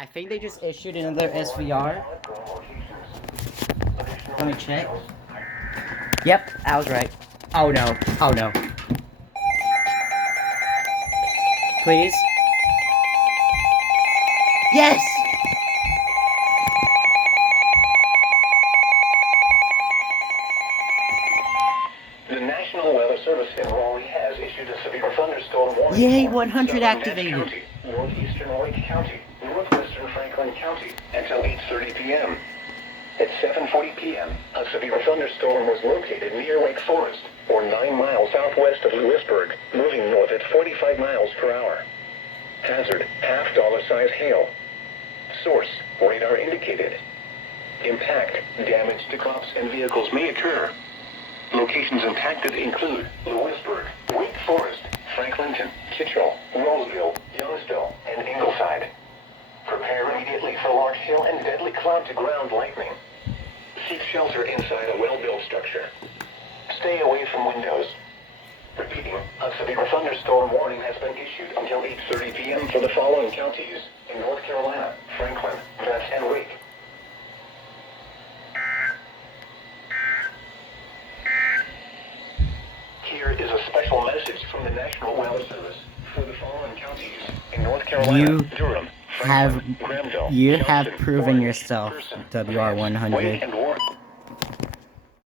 I think they just issued another SVR. Let me check. Yep, I was right. Oh no. Oh no. Please. Yes! The National Weather Service in Raleigh has issued a severe thunderstorm warning. Yay, for 100 southern activated. Nash County, northeastern Lake County, northwestern Franklin County until 8:30 p.m. At 7:40 p.m., a severe thunderstorm was located near Lake Forest, or 9 miles southwest of Lewisburg, moving north at 45 miles per hour. Hazard, half-dollar size hail. Source, radar indicated. Impact, damage to crops and vehicles may occur. Locations impacted include Lewisburg, Wake Forest, Franklinton, Kitchell, Roseville, Youngsville, and Ingleside. Prepare immediately for large hail and deadly cloud-to-ground lightning. Seek shelter inside a well-built structure. Stay away from windows. Repeating, a severe thunderstorm warning has been issued until 8:30 p.m. for the following counties in North Carolina, Franklin, Vance, and Wake. Here is a special message from the National Weather Service for the following counties in North Carolina, Durham, Franklin, Granville, You have Johnson, proven Orange, yourself, Person, WR100. Wake, and